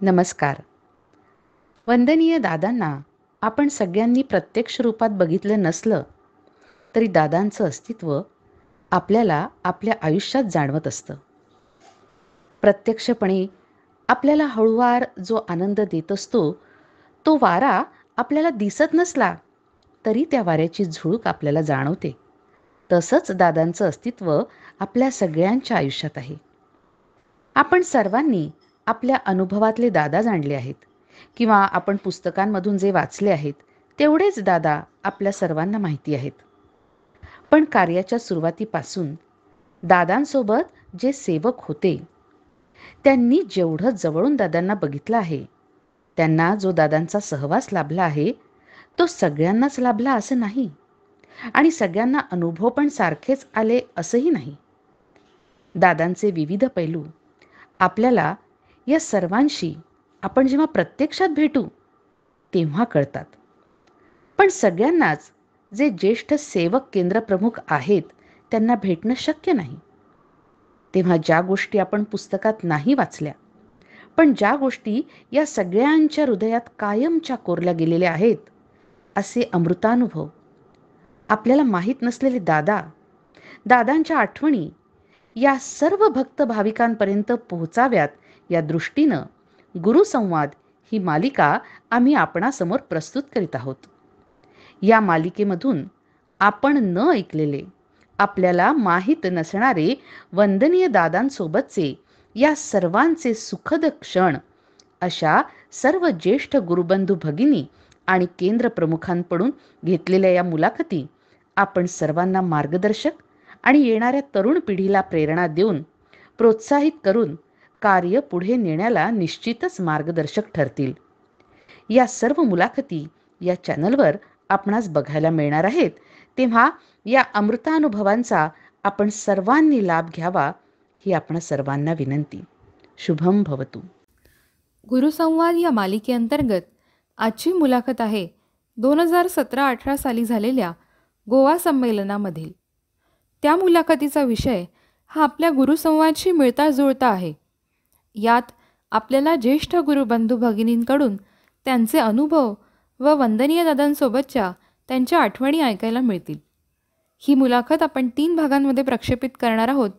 नमस्कार. वंदनीय दादांना आपण सगळ्यांनी प्रत्यक्ष रूपात बघितलं नसलं तरी दादांचं अस्तित्व आपल्याला आपल्या आयुष्यात जाणवत असतं. प्रत्यक्षपणे आपल्याला हळूवार जो आनंद देत असतो, तो वारा आपल्याला दिसत नसला तरी त्या वाऱ्याची झुळूक आपल्याला जाणवते. तसंच दादांचं अस्तित्व आपल्या सगळ्यांच्या आयुष्यात आहे. आपण सर्वांनी आपल्या अनुभवातले दादा जाणले आहेत किंवा आपण पुस्तकांमधून जे वाचले आहेत तेवढेच दादा आपल्या सर्वांना माहिती आहेत. पण कार्याच्या सुरुवातीपासून दादांसोबत जे सेवक होते त्यांनी जेवढं जवळून दादांना बघितलं आहे, त्यांना जो दादांचा सहवास लाभला आहे तो सगळ्यांनाच लाभला असं नाही आणि सगळ्यांना अनुभव पण सारखेच आले असंही नाही. दादांचे विविध पैलू आपल्याला या सर्वांशी आपण जेव्हा प्रत्यक्षात भेटू तेव्हा कळतात. पण सगळ्यांनाच जे ज्येष्ठ सेवक केंद्रप्रमुख आहेत त्यांना भेटणं शक्य नाही. तेव्हा ज्या गोष्टी आपण पुस्तकात नाही वाचल्या, पण ज्या गोष्टी या सगळ्यांच्या हृदयात कायमच्या कोरल्या गेलेल्या आहेत, असे अमृतानुभव आपल्याला माहीत नसलेले दादा, दादांच्या आठवणी या सर्व भक्त भाविकांपर्यंत पोहोचाव्यात या दृष्टीनं गुरुसंवाद ही मालिका आम्ही आपणासमोर प्रस्तुत करीत आहोत. या मालिकेमधून आपण न ऐकलेले, आपल्याला माहीत नसणारे वंदनीय दादांसोबतचे या सर्वांचे सुखद क्षण अशा सर्व ज्येष्ठ गुरुबंधू भगिनी आणि केंद्रप्रमुखांकडून घेतलेल्या या मुलाखती आपण सर्वांना मार्गदर्शक आणि येणाऱ्या तरुण पिढीला प्रेरणा देऊन प्रोत्साहित करून कार्य पुढे नेण्याला निश्चितच मार्गदर्शक ठरतील. या सर्व मुलाखती या चॅनलवर आपणास बघायला मिळणार आहेत. तेव्हा या अमृतानुभवांचा आपण सर्वांनी लाभ घ्यावा ही आपण सर्वांना विनंती. शुभम भवतु. गुरुसंवाद या मालिकेअंतर्गत आजची मुलाखत आहे 2017-18 साली झालेल्या गोवा संमेलनामधील. त्या मुलाखतीचा विषय हा आपल्या गुरुसंवादशी मिळता जुळता आहे. यात आपल्याला ज्येष्ठ गुरुबंधू भगिनींकडून त्यांचे अनुभव व वंदनीय दादांसोबतच्या त्यांच्या आठवणी ऐकायला मिळतील. ही मुलाखत आपण 3 भागांमध्ये प्रक्षेपित करणार आहोत.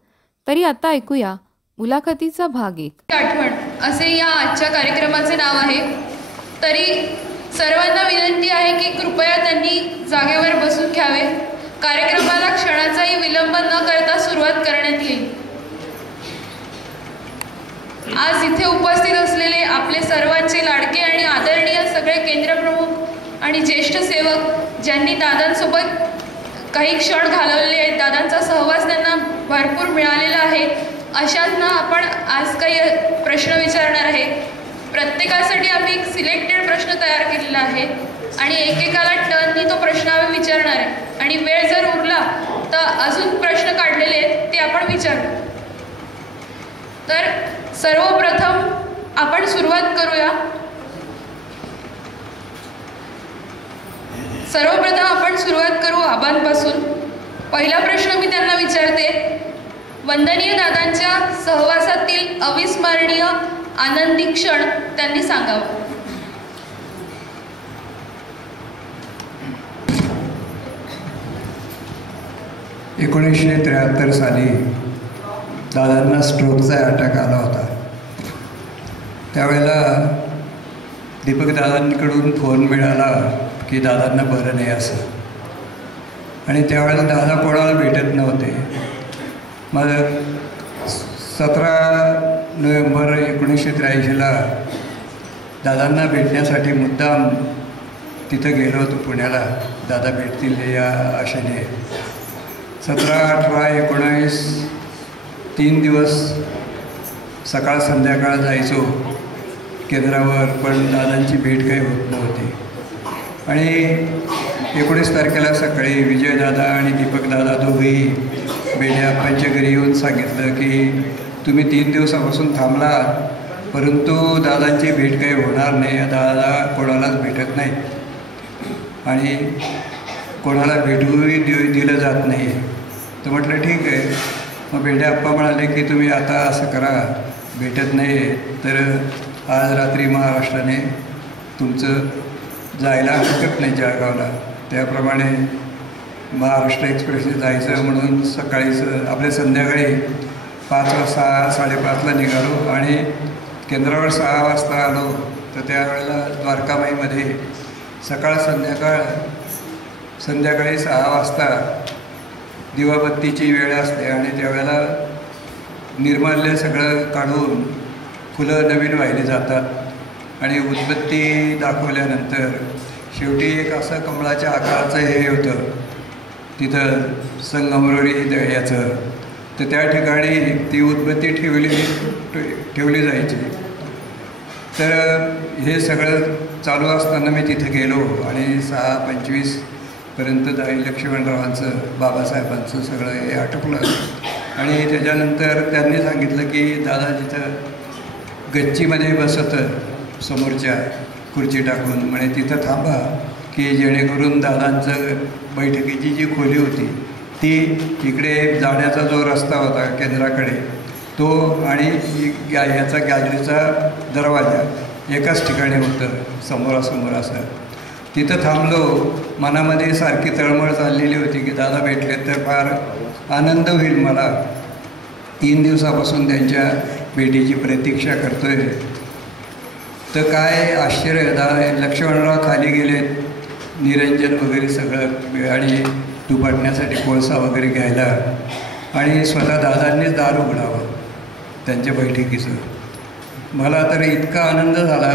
तरी आता ऐकूया मुलाखतीचा भाग 1. आठवण असे या आजच्या कार्यक्रमाचे नाव आहे. तरी सर्वांना विनंती आहे की कृपया त्यांनी जागेवर बसून घ्यावे. कार्यक्रमाला क्षणाचाही विलंब न करता सुरुवात करण्यात येईल. आज इथे उपस्थित असलेले आपले सर्वांचे लाडके आणि आदरणीय सगळे केंद्रप्रमुख आणि ज्येष्ठ सेवक ज्यांनी दादांसोबत काही क्षण घालवले आहेत, दादांचा सहवास त्यांना भरपूर मिळालेला आहे, अशांना आपण आज काही प्रश्न विचारणार आहे. प्रत्येकासाठी आम्ही एक सिलेक्टेड प्रश्न तयार केलेला आहे आणि एकेकाला टर्ननी तो प्रश्न आम्ही विचारणार आहे आणि वेळ जर उरला तर अजून प्रश्न काढलेले आहेत ते आपण विचारू. तर सर्वप्रथम आपण सुरुवात करूया. आबांपासून. पहिला प्रश्न मी त्यांना विचारते, वंदनीय दादांच्या सहवासातील अविस्मरणीय आनंदी क्षण त्यांनी सांगावं. ...1973 साली दादांना स्ट्रोकचा अटॅक आला होता. त्यावेळेला दीपक दादांकडून फोन मिळाला की दादांना बरं नाही असं. आणि त्यावेळेला दादा कोणाला भेटत नव्हते. मग 17 नोव्हेंबर 1983ला दादांना भेटण्यासाठी मुद्दाम तिथं गेलो होतो पुण्याला. दादा भेटतील या आशेने. 17, 18, 19 3 दिवस सकाळ संध्याकाळ जायचो केंद्रावर, पण दादांची भेट काही होत नव्हती. आणि 19 तारखेला सकाळी विजयदादा आणि दीपकदादा दोघेही बेड्याप्पांच्या घरी येऊन सांगितलं की तुम्ही 3 दिवसापासून थांबलात, परंतु दादांची भेट काही होणार नाही. दादा कोणालाच भेटत नाही आणि कोणाला भेटूही दिलं जात नाही. तर म्हटलं ठीक आहे. मग बेड्याप्पा म्हणाले की तुम्ही आता असं करा, भेटत नाही तर आज रात्री महाराष्ट्राने तुमचं जायला हरकत नाही जळगावला, त्याप्रमाणे महाराष्ट्र एक्सप्रेसने जायचं म्हणून सकाळीच आपल्या संध्याकाळी 5 वाजता 5:30ला निघालो आणि केंद्रावर 6 वाजता आलो. तर त्यावेळेला द्वारकामाईमध्ये संध्याकाळी 6 वाजता दिवाबत्तीची वेळ असते आणि त्यावेळेला निर्माल्य सगळं काढून फुलं नवीन वाहिली जातात आणि उदबत्ती दाखवल्यानंतर शेवटी एक असं कमळाच्या आकाराचं हे होतं तिथं संगमरवरी याचं, तर त्या ठिकाणी ती उदबत्ती ठेवली जायची. तर हे सगळं चालू असताना मी तिथे गेलो आणि 6:25 पर्यंत लक्ष्मणरावांचं बाबासाहेबांचं सगळं हे आटोपलं आणि त्याच्यानंतर त्यांनी सांगितलं की दादा जिथं गच्चीमध्ये बसतं समोरच्या खुर्ची टाकून म्हणे तिथं थांबा की जेणेकरून दादांचं बैठकीची जी खोली होती ती इकडे जाण्याचा जो रस्ता होता केंद्राकडे तो आणि ह्याचा गॅलरीचा दरवाजा एकाच ठिकाणी होतं समोरासमोर असं. तिथं थांबलो. मनामध्ये सारखी तळमळ चाललेली होती की दादा भेटले तर फार आनंद होईल मला. 3 दिवसापासून त्यांच्या भेटीची प्रतीक्षा करतोय. तर काय आश्चर्य, लक्ष्मणराव खाली गेले निरंजन वगैरे सगळं आणि दुपाटण्यासाठी कोळसा वगैरे घ्यायला आणि स्वतः दादांनीच दार उघडावं त्यांच्या बैठकीचं. मला तर इतका आनंद झाला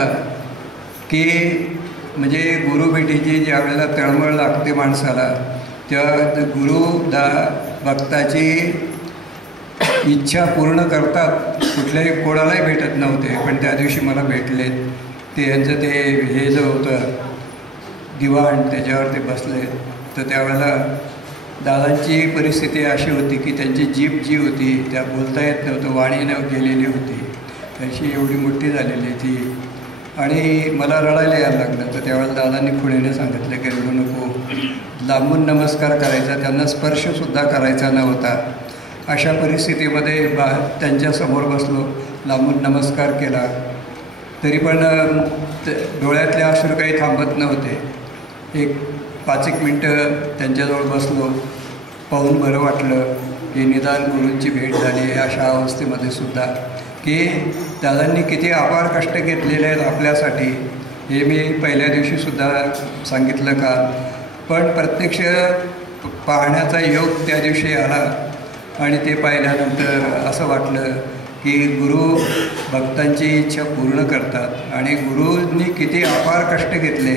की म्हणजे गुरुभेटीची ज्या वेळेला तळमळ लागते माणसाला तेव्हा भक्ताची इच्छा पूर्ण करतात. कुठल्याही कोणालाही भेटत नव्हते पण त्या दिवशी मला भेटले. ते यांचं ते हे जो होतं दिवाण त्याच्यावर ते बसले. तर त्यावेळेला दादांची परिस्थिती अशी होती की त्यांची जीभ जी होती त्या बोलता येत नव्हतं, वाणीनं गेलेली होती, त्याची एवढी मोठी झालेली ती आणि मला रडायला यायला लागलं. तर त्यावेळेला दादांनी खुणेने सांगितलं की रडू नको, लांबून नमस्कार करायचा, त्यांना स्पर्शसुद्धा करायचा नव्हता. अशा परिस्थितीमध्ये त्यांच्यासमोर बसलो, लांबून नमस्कार केला. तरी पण डोळ्यातले अश्रू काही थांबत नव्हते. एक 5-1 मिनटं त्यांच्याजवळ बसलो, पाहून बरं वाटलं की निदान गुरूंची भेट झाली अशा अवस्थेमध्ये सुद्धा, की दादांनी किती अपार कष्ट घेतलेले आहेत आपल्यासाठी हे मी पहिल्या दिवशीसुद्धा सांगितलं का. पण प्रत्यक्ष पाहण्याचा योग त्या दिवशी आला आणि ते पाहिल्यानंतर असं वाटलं की गुरु भक्तांची इच्छा पूर्ण करतात आणि गुरूंनी किती अपार कष्ट घेतले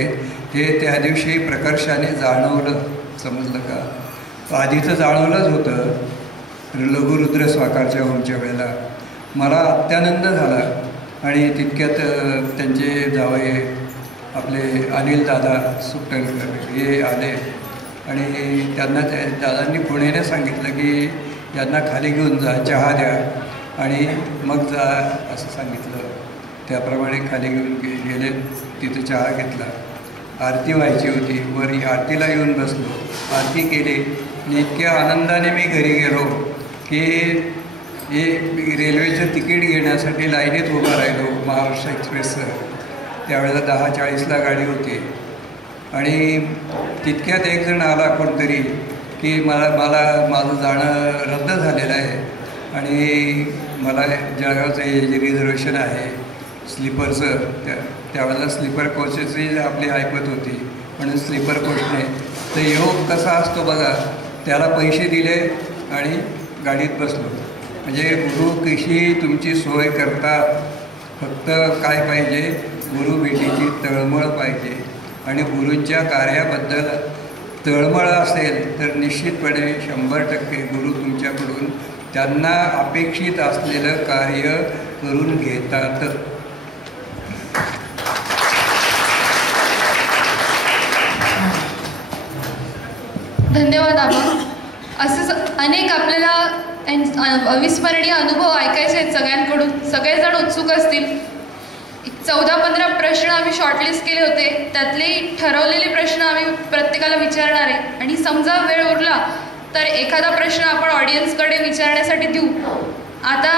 हे त्या दिवशी प्रकर्षाने जाणवलं. समजलं का. आधीचं जाणवलंच होतं लघुरुद्र स्वाकारच्या होमच्या वेळेला. मला अत्यानंद झाला आणि तितक्यात त्यांचे जावई आपले अनिल दादा सुकटणकर हे आले आणि त्यांना दादांनी पुणेने सांगितलं की यांना खाली घेऊन जा, चहा द्या आणि मग जा असं सांगितलं. त्याप्रमाणे खाली घेऊन गेले. तिथं चहा घेतला. आरती व्हायची होती. वर आरतीला येऊन बसलो, आरती केली आणि इतक्या आनंदाने मी घरी गेलो की हे रेल्वेचं तिकीट घेण्यासाठी लाईनीत उभा राहिलो महाराष्ट्र एक्सप्रेसचं. त्यावेळेला 10:40ला गाडी होती आणि तितक्यात एक जण आला कोणतरी की माझं जाणं रद्द झालेलं आहे आणि मला जळगावचं हे जे रिझर्वेशन आहे स्लीपरचं त्यावेळेला स्लीपर कोचेसही आपली ऐकत होती म्हणून स्लीपर कोचने तर योग कसा असतो बघा. त्याला पैसे दिले आणि गाडीत बसलो. म्हणजे गुरु कशी तुमची सोय करतात. फक्त काय पाहिजे, गुरु भेटीची तळमळ पाहिजे आणि गुरूंच्या कार्याबद्दल तळमळ असेल तर निश्चितपणे 100% गुरु तुमच्याकडून त्यांना अपेक्षित असलेलं कार्य करून घेतात. धन्यवाद आबा. असंच अनेक आपल्याला अविस्मरणीय अनुभव ऐकायचे आहेत सगळ्यांकडून. सगळेजण उत्सुक असतील. 14-15 प्रश्न आम्ही शॉर्टलिस्ट केले होते. त्यातले ठरवलेले प्रश्न आम्ही प्रत्येकाला विचारणार आहे आणि समजा वेळ उरला तर एखादा प्रश्न आपण ऑडियन्सकडे विचारण्यासाठी देऊ. आता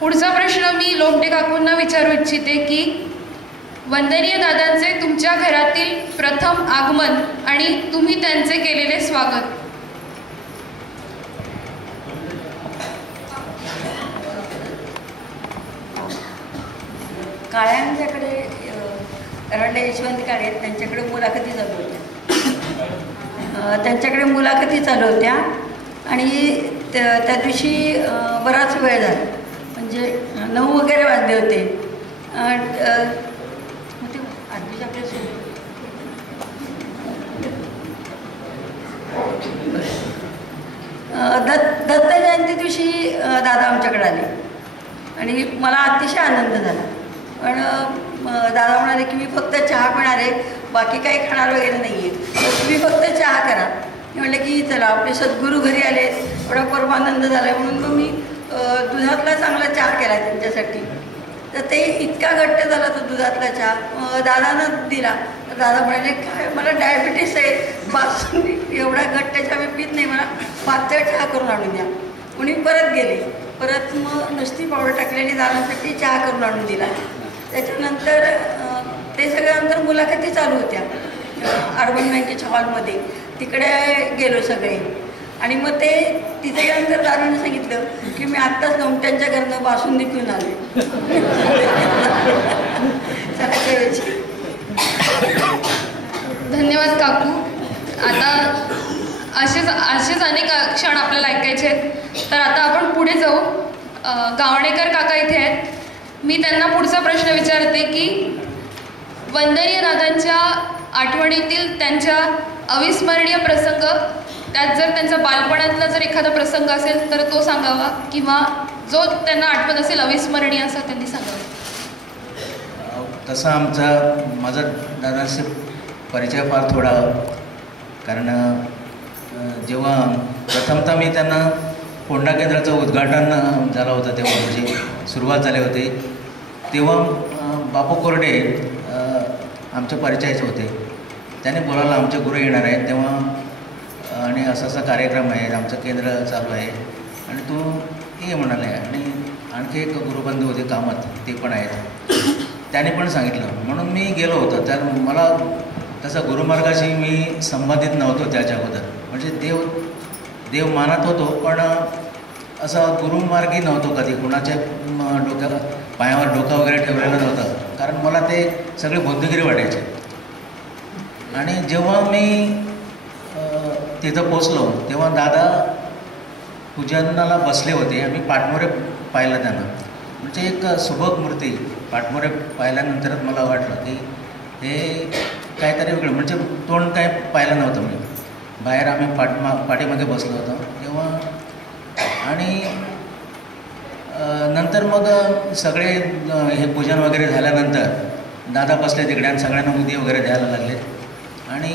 पुढचा प्रश्न मी लोमटे काकूंना विचारू इच्छिते की वंदनीय दादांचे तुमच्या घरातील प्रथम आगमन आणि तुम्ही त्यांचे केलेले स्वागत. काळ्यांच्याकडे रंडे यशवंत काळे त्यांच्याकडे मुलाखती चालू होत्या आणि त्या दिवशी बराच वेळ झाला, म्हणजे 9 वगैरे वाजले होते. दत्त जयंती दिवशी दादा आमच्याकडे आले आणि मला अतिशय आनंद झाला. पण दादा म्हणाले की मी फक्त चहा पिणार आहे, बाकी काही खाणार वगैरे नाही आहे, तर तुम्ही फक्त चहा करा. मी म्हटलं की चला आपले सद्गुरू घरी आले, एवढा परमानंद झाला आहे, म्हणून मग मी दुधातला चांगला चहा केला त्यांच्यासाठी. तर ते इतका घट्ट झाला तो दुधातला चहा, दादानं दिला. तर दादा म्हणाले काय मला डायबिटीस आहे, बासुंदी एवढा घट्ट चहा मी पित नाही, मला पातळ चहा करून आणून द्या. कोणी परत गेले, परत मग नुसती पावडर टाकलेली दादांसाठी चहा करून आणून दिला. त्याच्यानंतर ते सगळ्यानंतर मुलाखती चालू होत्या अर्बन बँकेच्या हॉलमध्ये, तिकडे गेलो सगळे. आणि मग ते तिथे गेल्यानंतर दादाने सांगितलं की मी आत्ताच लोमट्यांच्या घरनं बासुंदी पिऊन आले. धन्यवाद काकू. आता असेच अनेक क्षण आपल्याला ऐकायचे आहेत, तर आता आपण पुढे जाऊ. गावणेकर काका इथे आहेत. मी त्यांना पुढचा प्रश्न विचारते की वंदनीय दादांच्या आठवणीतील त्यांच्या अविस्मरणीय प्रसंग, त्यात जर त्यांचा बालपणातला जर एखादा प्रसंग असेल तर तो सांगावा, किंवा जो त्यांना आठवत असेल अविस्मरणीय असा त्यांनी सांगावा. तसा माझा दादाशी परिचय फार थोडा, कारण जेव्हा प्रथमतः मी त्यांना कोंडा केंद्राचं उद्घाटन झालं होतं तेव्हा, म्हणजे सुरुवात झाली होती, तेव्हा बापू कोरडे आमच्या परिचयाचे होते. त्याने बोलायला आमचे गुरु येणार आहेत तेव्हा, आणि असा कार्यक्रम आहे, आमचं केंद्र चालू आहे आणि तू ये म्हणाले. आणि आणखी एक गुरुबंधू होते कामत, ते पण आहेत, त्याने पण सांगितलं, म्हणून मी गेलो होतो. तर मला तसा गुरुमार्गाशी मी संबंधित नव्हतो त्याच्या अगोदर, म्हणजे देव मानत होतो, पण असा गुरुमार्गी नव्हतो कधी, कुणाच्या पायावर डोकं वगैरे ठेवलेलं नव्हतं, कारण मला ते सगळे बौद्धगिरी वाटायचे. आणि जेव्हा मी तिथं पोचलो तेव्हा दादा पूजनाला बसले होते. आम्ही पाठमोरे पाहिलं त्यांना, म्हणजे एक सुबक मूर्ती पाठमोरे पाहिल्यानंतरच मला वाटलं की हे काहीतरी वेगळं, म्हणजे तोंड काय पाहिलं नव्हतं मी. बाहेर आम्ही पाठीमागे बसलो होतो तेव्हा. आणि नंतर मग सगळे हे पूजन वगैरे झाल्यानंतर दादा बसले तिकडे आणि सगळ्यांना उदी वगैरे द्यायला लागले. आणि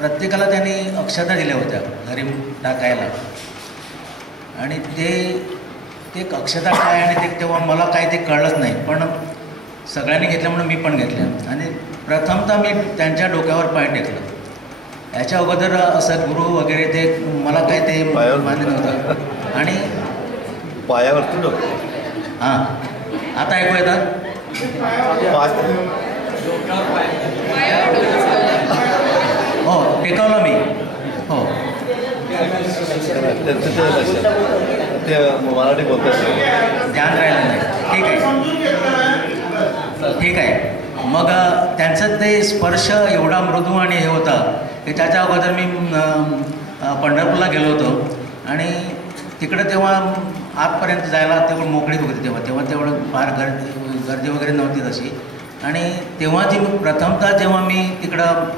प्रत्येकाला त्यांनी अक्षता दिल्या होत्या घरी टाकायला. आणि ते अक्षता काय आणि ते तेव्हा मला काय ते कळलंच नाही, पण सगळ्यांनी घेतलं म्हणून मी पण घेतल्या. आणि प्रथमतः मी त्यांच्या डोक्यावर पाय टेकलं. याच्या अगोदर असं गुरु वगैरे ते मला काय ते मान्य नव्हतं. आणि पायावरती हां, आता ऐकू येतात? हो, टेकवलं मी. हो, ते मराठी बोलतात, ध्यान राहिलं नाही. ठीक आहे. मग त्यांचं ते स्पर्श एवढा मृदू आणि हे होता की त्याच्या अगोदर मी पंढरपूरला गेलो होतो आणि तिकडं तेव्हा आतपर्यंत जायला तेवढं मोकळीक होती. तेव्हा तेवढं फार गर्दी वगैरे नव्हती तशी. आणि तेव्हा प्रथमतः जेव्हा मी तिकडं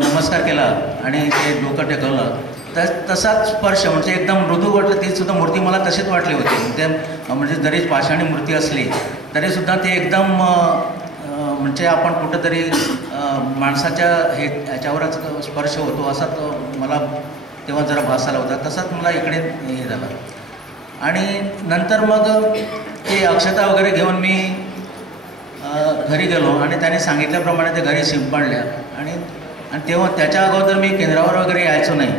नमस्कार केला आणि ते डोकं टेकवलं, तसाच स्पर्श म्हणजे एकदम मृदू वाटलं. ती सुद्धा मूर्ती मला तशीच वाटली होती. ते म्हणजे जरी पाषाणी मूर्ती असली तरीसुद्धा ते एकदम म्हणजे आपण कुठंतरी माणसाच्या ह्याच्यावरच स्पर्श होतो असा तो मला तेव्हा जरा भास आला होता. तसाच मला इकडे हे झालं. आणि नंतर मग ते अक्षता वगैरे घेऊन मी घरी गेलो आणि त्याने सांगितल्याप्रमाणे ते घरी शिंपडल्या. आणि तेव्हा त्याच्या अगोदर मी केंद्रावर वगैरे यायचो नाही.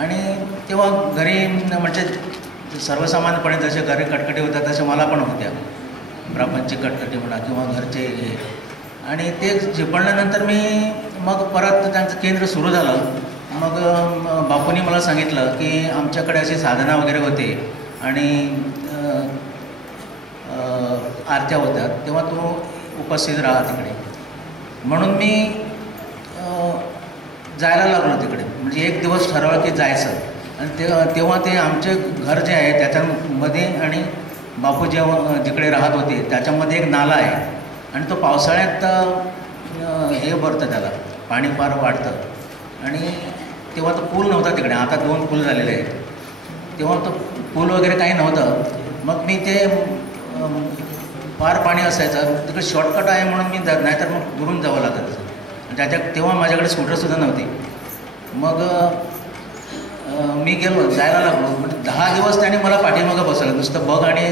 आणि तेव्हा घरी म्हणजे सर्वसामान्यपणे जसे घरी कटकटी होत्या तसे मला पण होत्या, प्रापंचिक कटकटी म्हणा किंवा घरचे हे. आणि ते झेपणल्यानंतर मी मग परत त्यांचं केंद्र सुरू झालं. मग बापूंनी मला सांगितलं की आमच्याकडे अशी साधना वगैरे होते आणि आरत्या होत्या, तेव्हा तू उपस्थित राहा तिकडे. म्हणून मी जायला लागलो तिकडे. म्हणजे एक दिवस ठरवलं की जायचं. आणि तेव्हा ते आमचे घर जे आहे त्याच्यामध्ये आणि बापू जेव्हा जिकडे राहत होते त्याच्यामध्ये एक नाला आहे आणि तो पावसाळ्यात हे भरतं, त्याला पाणी फार वाढतं. आणि तेव्हा तो पूल नव्हता तिकडे, आता 2 पूल झालेले आहेत. तेव्हा तो पूल वगैरे काही नव्हतं. मग मी ते फार पाणी असायचं तिकडे, शॉर्टकट आहे म्हणून मी नाहीतर मग दुरून जावं लागायचं. तेव्हा माझ्याकडे स्कूटरसुद्धा नव्हती. मग मी गेलो, जायला लागलो. म्हणजे 10 दिवस त्याने मला पाठीमागं बसवलं, नुसतं बघ आणि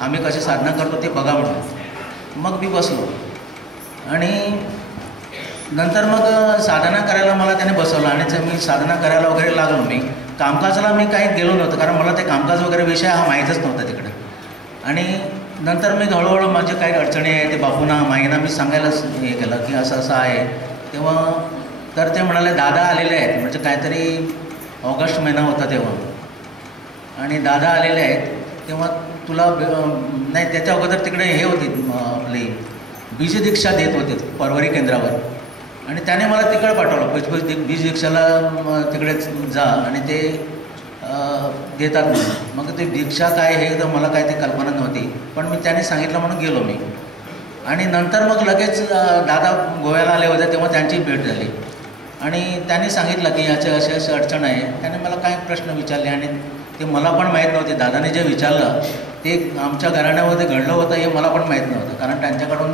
आम्ही कशी साधना करतो ते बघा म्हणून. मग मी बसलो आणि नंतर मग साधना करायला मला त्याने बसवलं आणि मी साधना करायला वगैरे लागलो. मी कामकाजाला मी काही गेलो नव्हतं, कारण मला ते कामकाज वगैरे विषय हा माहीतच नव्हता तिकडे. आणि नंतर मी हळूहळू माझे काही अडचणी आहे ते बापूंना माईंना मी सांगायला हे केलं की असं असं आहे. तेव्हा तर ते म्हणाले दादा आलेले आहेत, म्हणजे काहीतरी ऑगस्ट महिना होता तेव्हा, आणि दादा आलेले आहेत तेव्हा तुला नाही, त्याच्या अगोदर तिकडे हे होती आपली बीजदीक्षा देत होते परवरी केंद्रावर. आणि त्याने मला तिकडे पाठवलं, बीज दीक्षाला तिकडे जा आणि ते देतात म्हणून. मग ते दीक्षा काय हे तर मला काय ते कल्पना नव्हती, पण मी त्याने सांगितलं म्हणून गेलो मी. आणि नंतर मग लगेच दादा गोव्याला आले होते तेव्हा त्यांची भेट झाली आणि त्यांनी सांगितलं की याचे असे असे अडचण आहे. त्याने मला काही प्रश्न विचारले आणि ते मला पण माहीत नव्हते. दादाने जे विचारलं ते आमच्या घराण्यामध्ये घडलं होतं हे मला पण माहीत नव्हतं, कारण त्यांच्याकडून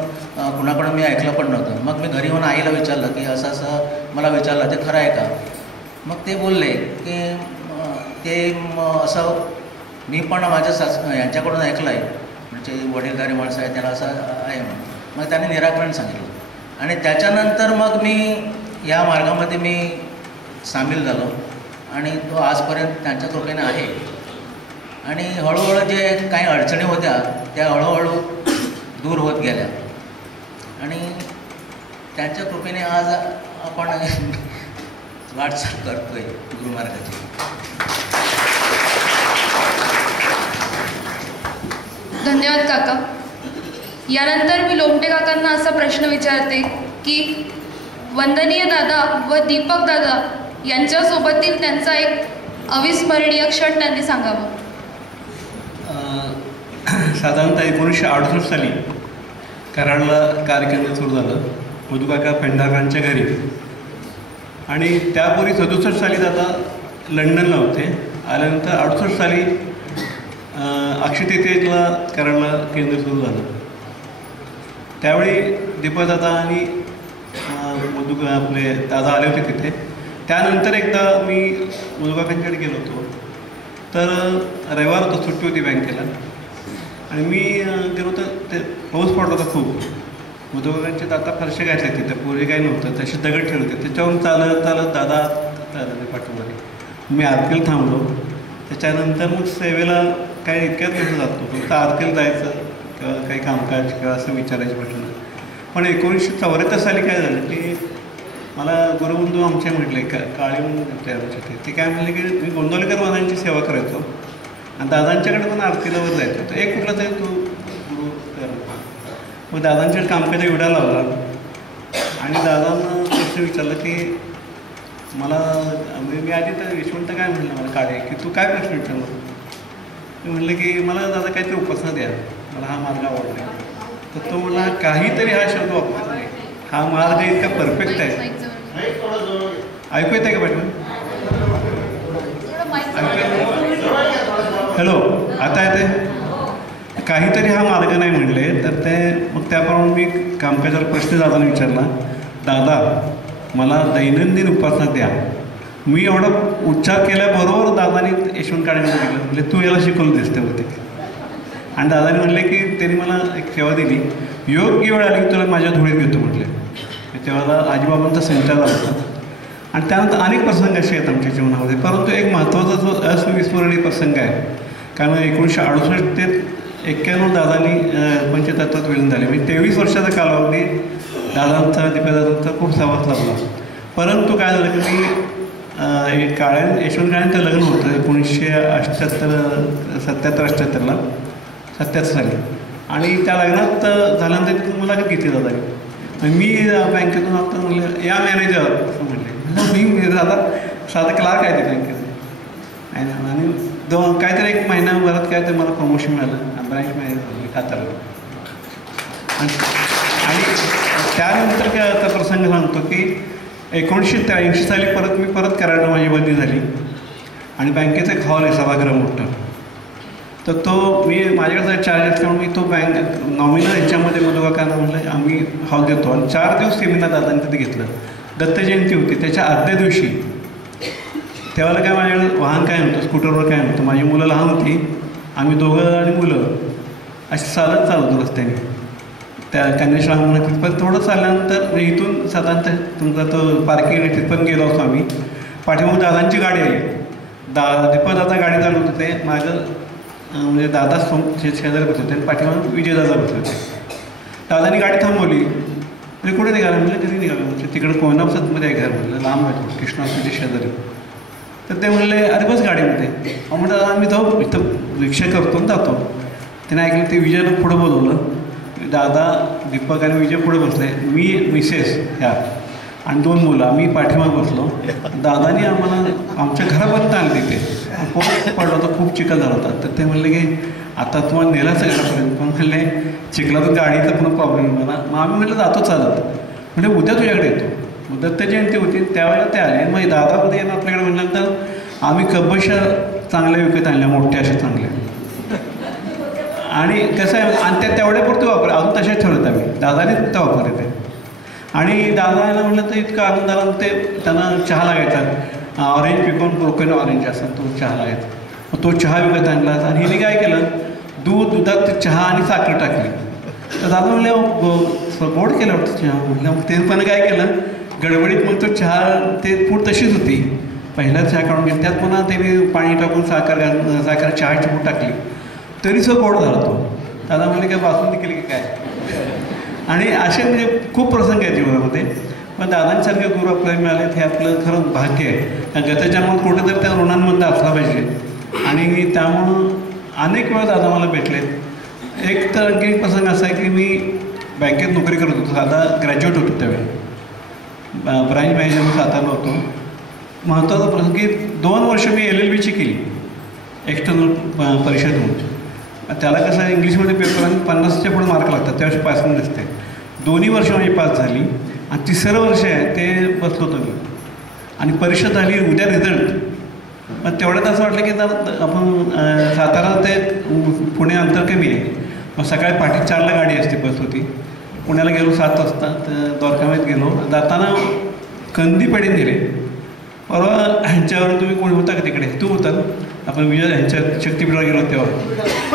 कुणाकडून मी ऐकलं पण नव्हतं. मग मी घरी येऊन आईला विचारलं की असं असं मला विचारलं, ते खरं आहे का? मग ते बोलले की ते असं मी पण माझ्या यांच्याकडून ऐकलं आहे, म्हणजे वडीलधारी माणसं आहे त्याला असं आहे म्हणून. मग त्याने निराकरण सांगितलं आणि त्याच्यानंतर मग मी या मार्गामध्ये मी सामील झालो आणि तो आजपर्यंत त्यांच्या कृपेने आहे. आणि हळूहळू जे काही अडचणी होत्या त्या हळूहळू दूर होत गेल्या आणि त्यांच्या कृपेने आज आपण वाटचाल करतोय गुरुमार्गाची. धन्यवाद काका. यानंतर मी लोमटे काकांना असा प्रश्न विचारते की वंदनीय दादा व दीपक दादा यांच्यासोबतील त्यांचा एक अविस्मरणीय क्षण त्यांनी सांगावा. साधारणतः 1968 साली कराडला कार्यक्रम सुरू झालं मधुकाका पेंढारकरांच्या घरी. आणि त्यापूर्वी 67 साली दादा लंडनला होते. आल्यानंतर 68 साली अक्षय तृतीयेला कराडला केंद्र सुरू झालं. त्यावेळी दीपकदादा आणि आपले दादा आले होते तिथे. त्यानंतर एकदा मी मधुकाकांकडे गेलो होतो, तर रविवार होता, सुट्टी होती बँकेला आणि मी गेलो तर ते पाऊस पडला होता खूप. मधुकाकांचे दादा फरशे घातले तिथे, पूर्वी काही नव्हतं, तसे दगड ठेवले होते. त्याच्यावरून चालत चालत दादा पाठवले. मी आरतीला थांबलो. त्याच्यानंतर मग सेवेला काही इतक्यात नव्हतं जातो, फक्त आरतीला जायचं किंवा काही कामकाज किंवा असं विचारायचे प्रश्न. पण 1974 साली काय झालं की मला गुरुबंधू आमचे म्हटले काळे म्हणून होते आमच्या ते काय म्हणले की मी गोंदवलेकर महाराजांची सेवा करायचो आणि दादांच्याकडे पण आरतीला वर जायचं होतं. एक कुठला तरी तू गुरु कर. मग दादांच्याकडे कामकाज एवढा लावला आणि दादांना प्रश्न विचारलं की मला मी आधी तर यशवंत काय म्हटलं मला काळे की तू काय प्रश्न विचारला. मी म्हटलं की मला दादा काहीतरी उपासना द्या, मला हा मार्ग आवडला. तर तो मला काहीतरी हा शब्द वापरत नाही, हा मार्ग इतका परफेक्ट आहे. ऐकू येत आहे का पाठवून? हॅलो, आता येते? काहीतरी हा मार्ग नाही म्हणले. तर ते मग त्याप्रमाणे मी कामकाजाला प्रश्न दादाने विचारला, दादा मला दैनंदिन उपासना द्या. मी एवढा उच्चार केल्याबरोबर दादाने यशवंत काळेंना सांगितलं, म्हणजे तू याला शिकवलं दिसते होते. आणि दादाने म्हणले की त्यांनी मला एक सेवा दिली, योग्य वेळ आली की तुला माझ्या धुळीत घेतो म्हटले. तेव्हा आजीबाबांचा संचार झाला. आणि त्यानंतर अनेक प्रसंग असे आहेत आमच्या जीवनामध्ये, परंतु एक महत्त्वाचा जो अविस्मरणीय प्रसंग आहे, कारण 1968 ते 91 दादांनी पंचतत्वात विलीन झाले. म्हणजे 23 वर्षाचा कालावधी दादांचा दीपदादांचा खूप सहवास लाभला. परंतु काय झालं की मी यशवंत काळ्यांचं लग्न होतं 1977 साली आणि त्या लग्नात झाल्यानंतर तिथून मुलाखत घेतली दादानी. मी बँकेतून आता म्हणलं या मॅनेजर असं म्हणले. मी दादा साधा क्लार्क आहे ते बँकेत आणि काहीतरी 1 महिन्याभरात काय ते मला प्रमोशन मिळालं, ब्रँच मॅनेजर हाताळलं. आणि त्यानंतर काय आता प्रसंग सांगतो की 1983 साली मी परत कराडला माझी बदली झाली आणि बँकेचा एक हॉल आहे सभागृह मोठा. तर तो मी माझ्याकडे चार्ज असल्यामुळे मी तो बँक नॉमिनल ह्याच्यामध्ये मुलगाकांना म्हटलं आम्ही हॉल देतो. आणि 4 दिवस सेमिनार दादांनी तिथे घेतलं. दत्त जयंती होती त्याच्या आदल्या दिवशी. त्यावेळेला काय माझ्याकडे वाहन काय नव्हतं, स्कूटरवर काय नव्हतं. माझी मुलं लहान होती, आम्ही दोघं आणि मुलं अशी चालत होतो रस्त्याने त्या कन्याशाळा म्हणून. तिथपर्यंत थोडं चालल्यानंतर इथून साधारणतः तुमचा तो पार्किंग आहे तिथपर्यंत गेलो असतो आम्ही. पाठीमागून दादांची गाडी आली. दीपदादा गाडी चालवत होते, मागं म्हणजे दादा शेजारी बसले होते आणि पाठीमागून विजयदादा बसले होते. दादांनी गाडी थांबवली. म्हणजे कुठे निघालं म्हणजे घरी निघालं. म्हणजे तिकडे कोयनापसतमध्ये आहे घर म्हटलं, लांब आहे कृष्णापूरच्या शेजारी. तर ते म्हणले अरे बस गाडीमध्ये. म्हणलं दादा आम्ही जाऊ इथं रिक्षा करतो आणि जातो. त्याने ऐकलं ते विजयला पुढं बोलवलं. दादा दीपक आणि विजय पुढे बसले, मी मिसेस ह्या आणि 2 मुलं. आम्ही पाठीमाग बसलो. दादानी आम्हाला आमच्या घरापर्यंत आले. तिथे खूप पडला होता, खूप चिखल झाला होता. तर ते म्हणले की आता तुम्हाला नेला सगळ्यापर्यंत. पण म्हणले चिखलातून गाडीचा पण प्रॉब्लेम मला. मग आम्ही म्हटलं जातो चालत. म्हणजे उद्या तुझ्याकडे येतो. मग दत्त जयंती होती त्यावेळेला ते आले. मग दादा उद्या येणार आपल्याकडे म्हटल्यानंतर आम्ही कब्बशा चांगल्या विकत आणल्या, मोठ्या अशा चांगल्या. आणि कसं आहे आणि त्या तेवढ्यापुरते वापर अजून तशाच ठेवत आम्ही. दादाने फक्त वापरले ते. आणि दादाला म्हटलं तर इतकं आनंद आला. ते त्यांना चहा लागायचा, ऑरेंज पिकून ब्रोकन ऑरेंज असा तो चहा लागायचा. मग तो चहा विकत आणला. आणि हिने काय केलं, दुधात चहा आणि साखर टाकली. तर दादा म्हणले गोड केलं वाटतं चहा. म्हटलं ते पण काय केलं गडबडीत मग तो चहा ते पूड तशीच होती. पहिला चहा काढून घेतली, त्यात पुन्हा ते पाणी टाकून साखर चहाची पूड टाकली तरी सो गोड झाला तो. दादा म्हणले काय बासुंदी केली की काय. आणि असे म्हणजे खूप प्रसंग आहेत जीवनामध्ये. पण दादांसारखे गुरु आपल्याला मिळाले हे आपलं खरं भाग्य आहे. गतजन्मात कुठेतरी त्या ऋणांमध्ये असला पाहिजे. आणि त्यामुळं अनेक वेळा दादा मला भेटलेत. एक तर आणखी प्रसंग असा आहे की मी बँकेत नोकरी करत होतो. दादा ग्रॅज्युएट होतो त्यावेळी, ब्रँच मॅनेजर म्हणून सातारला होतो. महत्त्वाचा प्रसंग की 2 वर्ष मी LLBची केली एक्सटर्नल परिषद म्हणून. त्याला कसं आहे इंग्लिशमध्ये पेपर आणि 50च्या पुढे मार्क लागतात, त्यावेळेस पासिंग नसते. 2 वर्ष माझी पास झाली आणि 3रं वर्ष आहे ते बसलो होतो मी. आणि परीक्षा झाली, उद्या रिझल्ट. पण तेवढ्यात असं वाटलं की आपण सातारा ते पुणे अंतर कमी आहे. मग सकाळी 4:30ला गाडी असते, बस होती. पुण्याला गेलो 7 वाजता. तर द्वारकामात गेलो. जाताना कंदी पेढे दिले. परवा ह्यांच्यावर तुम्ही कोणी होता का तिकडे, तू होता आपण विजय ह्यांच्या शक्तीपीठावर गेलो तेव्हा.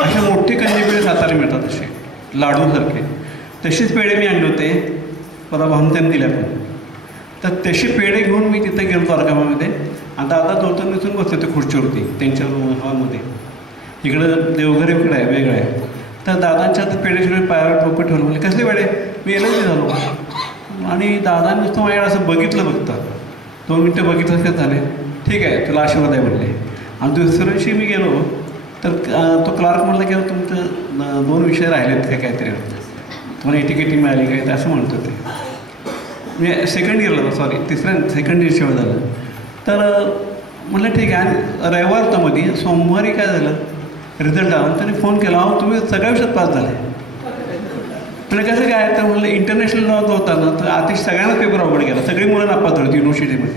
असे मोठे कंदी पेढे सातारा मिळतात असे लाडूसारखे. तसेच पेढे मी आणले होते, परवा भामत्याने दिल्या पण. तर तसे पेढे घेऊन मी तिथे गेलो द्वारकामामध्ये. आणि दादा 2-3 दिवसून बसले होते खुर्चीवरती त्यांच्या हॉलमध्ये. इकडं देवघर इकडं आहे, वेगळं आहे. तर दादांच्या हातात पेढे शिवाय पायावर टोपे ठेवलं. म्हणजे कसले पेढे, मी LLB झालो. आणि दादांनी नुसतं माझ्याकडे असं बघितलं. 2 मिनटं बघितलं काय झाले, ठीक आहे तुला आशीर्वाद आहे म्हणले. आणि दुसऱ्या दिवशी मी गेलो तर तो क्लार्क म्हणला की तुमचं 2 विषय राहिलेत काय काहीतरी, तुम्हाला एटीकेटी मिळाली काय असं म्हणत होते. मी सेकंड इयरला सेकंड इयर शेवट झालं. तर म्हटलं ठीक आहे. आणि रविवार होता मध्ये, सोमवारी काय झालं रिझल्ट आला. त्यांनी फोन केला, तुम्ही सगळ्या विषयात पास झाले. म्हणजे कसं काय तर म्हणलं इंटरनॅशनल लॉ होता ना, तर आतिश सगळ्यांना पेपर अवघड गेला. सगळी मुलं नापास झाली होती युनिव्हर्सिटीमध्ये.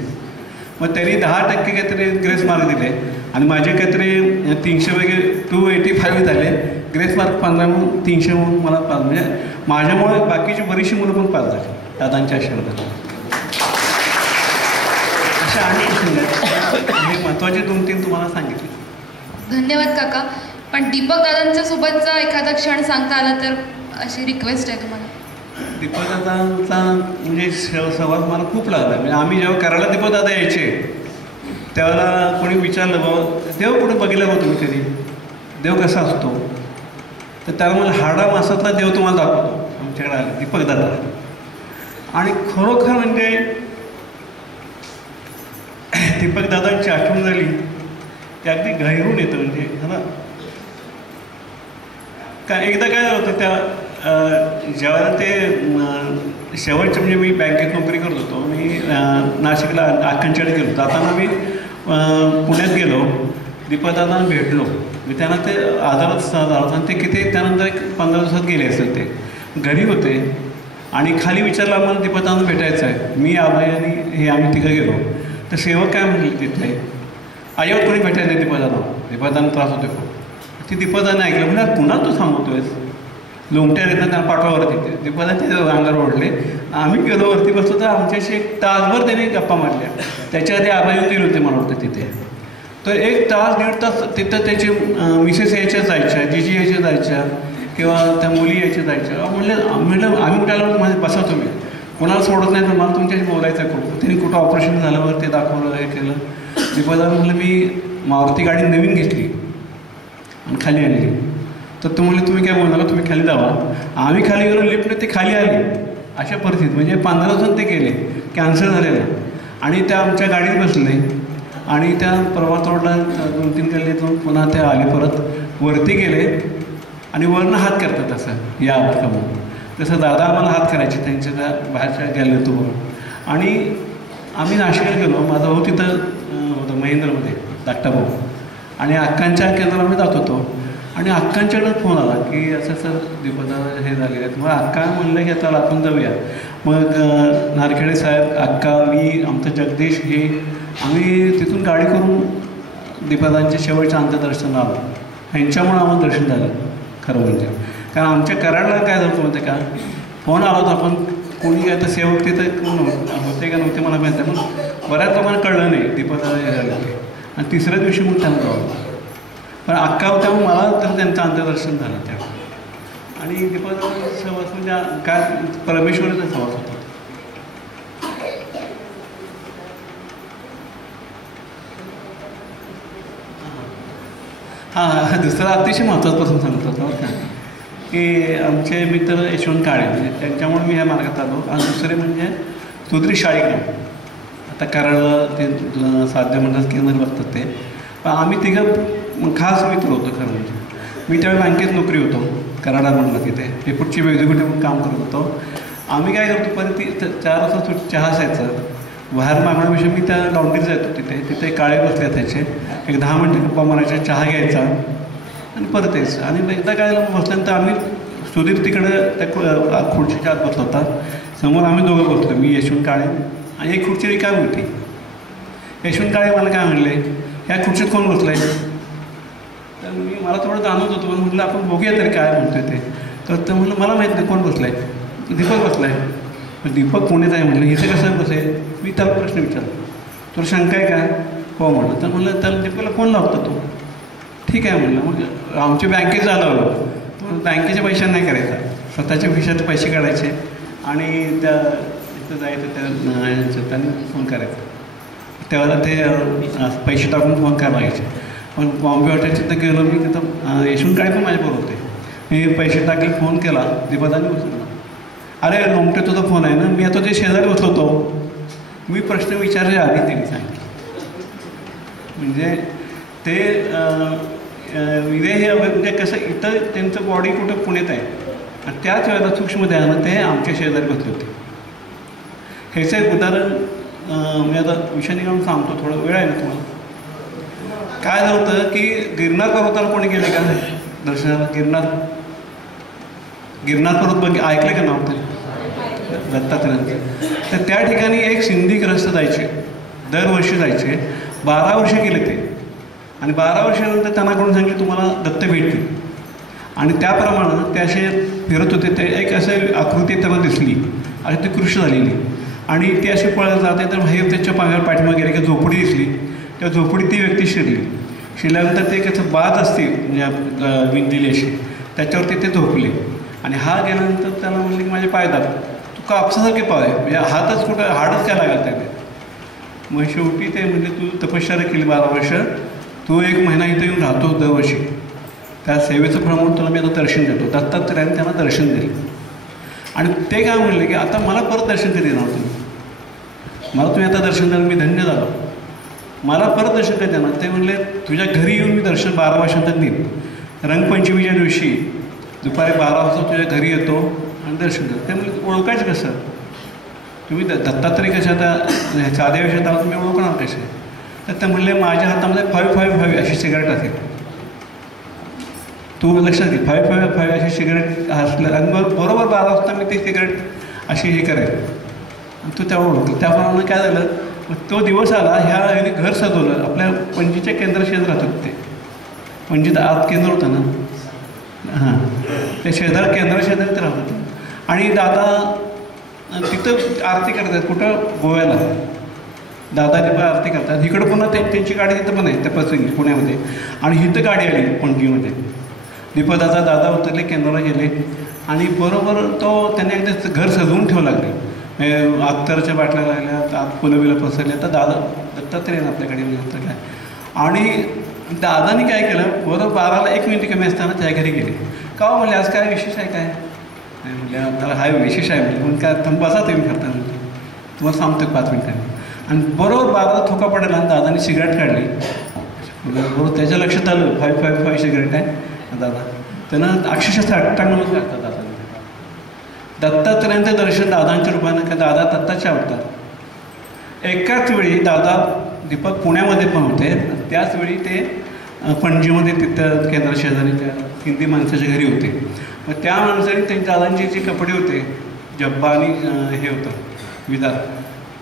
मग त्यांनी 10% काहीतरी ग्रेस मार्क दिले. आणि माझे काहीतरी 300 पैकी 285 झाले. ग्रेस मार्क 15 म्हणून 300 म्हणून मला पास. म्हणजे माझ्यामुळे बाकीची बरीचशी मुलं पण पास झाली दादांच्या आशीर्वादाला. अशा अनेक प्रसंग आहेत. मी महत्त्वाचे 2-3 तुम्हाला सांगितले. धन्यवाद काका. पण दीपक दादांच्या सोबतचा एखादा क्षण सांगता आला तर अशी रिक्वेस्ट आहे तुम्हाला. दीपकदादांचा म्हणजे सहवास मला खूप लागला. म्हणजे आम्ही जेव्हा करायला दीपकदादा यायचे त्यावेळेला कोणी विचारलं बाबा देव कुठे बघितलं बघ तुम्ही कधी. देव कसा असतो, तर त्याला मला हाडा मासातला देव तुम्हाला दाखवतो. आमच्याकडे आले दीपक दादा, आणि खरोखर म्हणजे दीपक दादांची आठवण झाली की अगदी गहिरून येतं. म्हणजे ना का एकदा काय होतं त्या जेव्हा ते शेवटचं म्हणजे मी बँकेत नोकरी करत होतो. मी नाशिकला आखंडच्याकडे गेलो. जाताना मी पुण्यात गेलो, दीपकदादांना भेटलो. मी त्यांना ते आजारात झालं आणि ते किती त्यानंतर एक 15 दिवसात गेले असेल. ते घरी होते आणि खाली विचारलं आम्हाला दीपकदादांना भेटायचं आहे. मी आबाई आणि हे आम्ही तिघं गेलो. तर सेवक काय म्हणले तिथले, आईवर कोणी भेटायला नाही दीपकदादांना त्रास होतो खूप. ती दीपकदादांना ऐकलं, म्हणजे पुन्हा तू सांगतोयस. लोमट्या येतात त्यांना पाठवावर तिथे दीपकदादा ते अंगावर ओढले. आम्ही गेलो वरती बसलो तर आमच्याशी 1 तासभर त्याने गप्पा मारल्या. त्याच्या आधी आबाई गेले होते मला वाटतं तिथे. तर 1 तास 1.5 तास तिथं त्याची मिसेस यायच्या जायच्या, जीजी यायच्या जायच्या किंवा त्या मुली यायच्या जायच्या. म्हणलं आम्ही उठायला माझे बसा तुम्ही, कोणाला सोडत नाही तर मला तुमच्याशी बोलायचं आहे खूप. त्यांनी कुठं ऑपरेशन झाल्यावर ते दाखवलं, हे केलं. दीपकदादा म्हणलं मी मारुती गाडी नवीन घेतली आणि खाली आणली. तर तो म्हणले तुम्ही काय बोलणार, तुम्ही खाली जावा. आम्ही खाली गेलो, लिफ्टने ते खाली आले. अशा परिस्थितीत म्हणजे 15 दिवसांत ते गेले, कॅन्सर झालेला. आणि त्या आमच्या गाडीत बसले आणि त्या प्रभात रोडला 2-3 गल्लीतून पुन्हा ते आले, परत वरती गेले आणि वरनं हात करतात असं या म्हणून. तसं दादा आम्हाला हात करायचे त्यांच्या त्या बाहेरच्या गॅलरीतून. आणि आम्ही नाशिकला गेलो. माझा भाऊ तिथं होतं महेंद्रमध्ये, धाकटा भाऊ. आणि अक्कांच्या केंद्राला आम्ही जात होतो आणि अक्कांच्याकडे फोन आला की असं सर दीपकदादा हे झालेले आहेत. मग अक्का म्हणलं की आता आपण जाऊया. मग नारखेडे साहेब, अक्का, मी, आमचं जगदीश, हे आम्ही तिथून गाडी करून दीपकदादांच्या शेवटच्या अंत्यदर्शनाला आलो. ह्यांच्यामुळे आम्हाला दर्शन झालं खरं म्हणजे. कारण आमच्या कराडला काय झालं माहिती का, फोन आला होता आपण कोणी काय तर सेवक तिथं कोण होते का नव्हते मला माहिती आहे. पण बऱ्याच लोकांना कळलं नाही दीपकदादा हे झाले होते. आणि तिसऱ्या दिवशी मग त्यांना जावं. पण अक्का होत्या मग मला तर त्यांचं अंत्यदर्शन झालं त्या. आणि दीपकदादा सहवास म्हणजे काय परमेश्वराचा सहवास होता. हां, दुसरा अतिशय महत्त्वाचा प्रसंग सांगतो बरं का, की आमचे मित्र यशवंत काळे, म्हणजे त्यांच्यामुळे मी ह्या मार्गात आलो. आणि दुसरे म्हणजे सुधीर शाळीकर, आता कराडला ते साध्य मंडळ केंद्र बघतात ते. पण आम्ही तिघं खास मित्र होतो खरं म्हणजे. मी त्यावेळी बँकेत नोकरी होतो कराडा म्हणलं तिथे, हे पुढची वेगवेगळी म्हणून काम करत होतो. आम्ही काय करतो, पण ती 4 वाजता चहा असायचं बाहेर मागण्यापेक्षा मी त्या लॉन्ड्रीत जायचो. तिथे काळे बसले त्याचे, एक 10 मिनटं गप्पा मारायच्या, चहा घ्यायचा आणि परत यायचं. आणि एकदा काय बसल्यानंतर आम्ही सुधीर तिकडं त्या खुर्चीच्या आत बसला होता. समोर आम्ही दोघं बसलो, मी यशवंत काळे, आणि एक खुर्ची रिकामी होती. यशवंत काळे मला काय म्हणले, ह्या खुर्चीत कोण बसलं आहे. तर मला थोडं जाणवत होतं, पण म्हटलं आपण बघूया तरी काय म्हणतो ते. तर म्हणलं मला माहीत नाही कोण बसलं आहे. दीपक बसला आहे. दीपक पुण्यात आहे म्हटलं, इथे कसं बसेल. मी त्याला प्रश्न विचारला, तुला शंका आहे काय. हो म्हटलं. तर म्हणलं त्याला दीपकला फोन लावतो तो. ठीक आहे म्हणलं. मग आमच्या बँकेत झालं, बँकेच्या पैशाने नाही करायचा, स्वतःच्या खिशात पैसे काढायचे आणि त्या इथं जायचं त्या त्यांनी फोन करायचा. त्यावेळेला ते पैसे टाकून फोन करायला लागायचे. पण बॉम्बे हॉटेल तिथं गेलो मी, तिथं यशवंत काळे पण माझ्याबरोबर होते. मी पैसे टाकले, फोन केला, दीपकदानी बसलो. अरे लोमटे तुझा फोन आहे ना. मी आता ते शेजारी बसलो होतो. मी प्रश्न विचारले आधी त्यांनी सांगितलं. म्हणजे ते हे म्हणजे कसं इथं त्यांचं बॉडी कुठं पुण्यात आहे आणि त्याच वेळेला सूक्ष्म ध्यानानं ते आमच्या शेजारी बसले होते. ह्याचं एक उदाहरण मी आता विषय निघून सांगतो, थोडा वेळ आहे ना तुम्हाला. काय झालं होतं की गिरनार पर्वताला कोणी गेले का दर्शनाला. गिरनार पर्वत ऐकलं का नाव ते दत्तात्रयांचं. तर त्या ठिकाणी एक सिंधी ग्रस्त जायचे, दरवर्षी जायचे. 12 वर्ष गेले ते. आणि 12 वर्षानंतर त्यांना कोण सांगितलं तुम्हाला दत्त भेटतील. आणि त्याप्रमाणे ते असे फिरत होते. ते एक असं आकृती त्यांना दिसली आणि ती कृष्ण झालेली. आणि ती अशी पळत जाते तर बाहेर त्याच्या पाठीमागे गेले की झोपडी दिसली. त्या झोपडीत ती व्यक्ती शिरल्यानंतर ते कसं बाज असते म्हणजे विंदिली अशी, त्याच्यावरती ते झोपले. आणि हा गेल्यानंतर त्याला म्हणले की माझे पाय दाब. तू कापसासारखे पाय म्हणजे हातच कुठं हाडच काय लागत त्याने. मग शेवटी ते म्हणजे तू तपश्चर्या केली 12 वर्ष, तू 1 महिना इथं येऊन राहतो दरवर्षी. त्या सेवेचं फळ म्हणून तुला मी आता दर्शन देतो. दत्तात्रयाने त्यांना दर्शन दिलं आणि ते काय म्हणले की आता मला परत दर्शन कधी देणार तुम्ही, मला तुम्ही आता दर्शन द्याल, मी धन्य झालो, मला परत दर्शन कधी देणार. ते म्हणले तुझ्या घरी येऊन मी दर्शन 12 वर्षांतर देईन. रंगपंचमीच्या दिवशी दुपारी 12 वाजता तुझ्या घरी येतो आणि दर्शन देतो. ते म्हणजे ओळखायचं कसं, तुम्ही दत्तात्रय कशा आता साध्या विषयात आहोत, तुम्ही ओळखणार कसे. तर ते म्हणले माझ्या हातामध्ये 555 अशी सिगारेट असेल, तू लक्षात घे 555 अशी सिगारेट असलं आणि बरोबर 12 वाजता मी ती सिगारेट अशी हे करेल आणि तू तेव्हा ओळखलं. त्याप्रमाणे काय झालं, मग तो दिवस आला, ह्याने घर सजवलं. आपल्या पणजीच्या केंद्र शेजारी राहतात ते, पणजीत आत केंद्र होतं ना, हां, ते शेजार केंद्र शेजारी ते राहतात. आणि दादा तिथं आरती करतात, कुठं गोव्याला दादाजी पण आरती करतात. इकडं पुन्हा त्यांची गाडी तिथं पण आहे त्या प्रसंगी पुण्यामध्ये. आणि इथं गाडी आली पणजीमध्ये, दीपदाचा दादा उतरले, केंद्राला गेले आणि बरोबर तो त्यांनी एकदा घर सजवून ठेवू लागले. अत्तरच्या बाटल्या लागल्या, आत फुलं बिलं पसरल्या. तर दादा दत्तात्रयानं आपल्याकडे उतरला आणि दादानी काय केलं, बरोबर 12ला 1 मिनिट कमी असताना त्या घरी गेले. का म्हणले आज काय विशेष आहे काय, म्हणजे आपल्याला हाय विशेष आहे म्हणजे, पण काय बसा तुम्ही करता म्हणजे तुम्हाला सांगतो 5 मिनिटांनी. आणि बरोबर 12ला थोका पडला आणि दादानी सिगारेट काढली. बरोबर त्याच्या लक्षात आलं 555 सिगारेट आहे दादा. त्यानं अक्षरशः 98 काढतात दादा. दत्तात्रयांचं दर्शन दादांच्या रूपानं, का दादा दत्ताचे अवतार. एकाच वेळी दादा दीपक पुण्यामध्ये पण होते, त्याचवेळी ते पणजीमध्ये तिथं केंद्र शेजारी त्या हिंदी माणसाच्या घरी होते. मग त्या माणसाने त्यांच्या दादांचे जे कपडे होते, जब्बा आणि हे होतं विदार,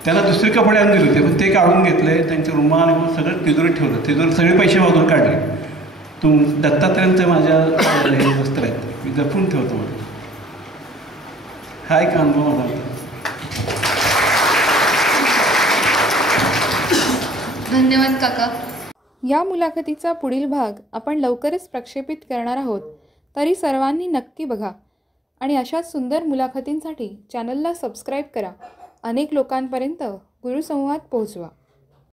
त्याला दुसरे कपडे आणून दिले होते, पण ते काढून घेतले, त्यांचे रुमाल आणि सगळं तिजोरीत ठेवलं. तिजोरीत सगळे पैसे बाजूला काढले. दत्तात्रयांचं माझ्या हे वस्त्र आहेत, मी जपून ठेवतो मला. हा एक अनुभव माझा होता. धन्यवाद काका. या मुलाखतीचा पुढील भाग आपण लवकरच प्रक्षेपित करणार आहोत, तरी सर्वांनी नक्की बघा आणि अशाच सुंदर मुलाखतींसाठी चॅनलला सबस्क्राईब करा. अनेक लोकांपर्यंत गुरुसंवाद पोहोचवा.